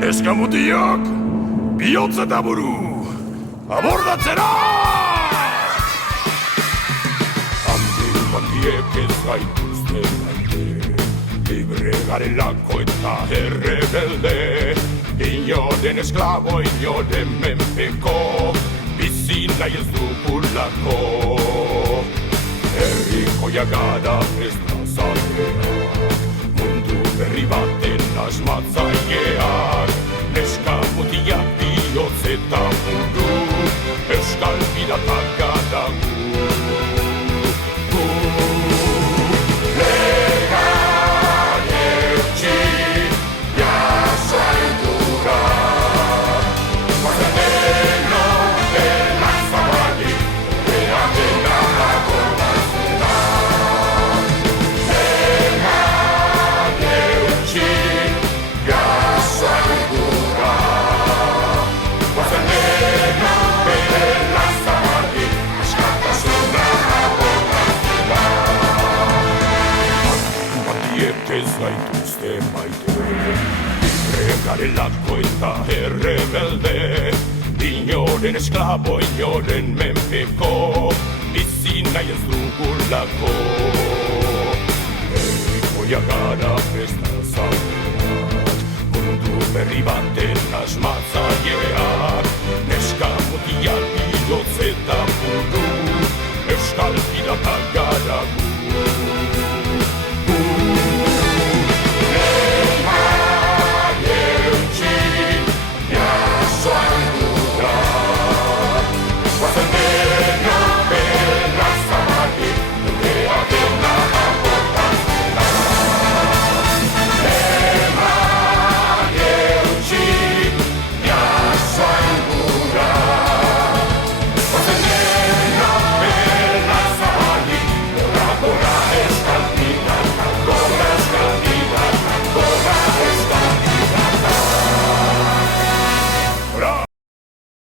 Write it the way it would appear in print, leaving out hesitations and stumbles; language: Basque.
Neska mutiak, bihotz eta buru, abordatzera! Handiek ez gaituzte maite, libre garelako eta errebelde, inoren esklabo, inoren menpeko, bizi nahi ez dugulako. Herrikoia gara ez da zaileak, mundu berri baten asmatzaileak, neska mutiak bihotz eta buru, euskal piratak gara gu. Legan eutxi, jaso aindura, guazen deno dela zabali, behan dena agordazera. Legan eutxi, jaso aindura, guazen deno dela zabali, askatasuna agordazera. Ez gaituzte maite, libre garelako eta errebelde, inoren esklabo, inoren menpeko, bizi nahi ez dugulako. Herrikoia gara ez da zaudenak, mundu berri baten asmatza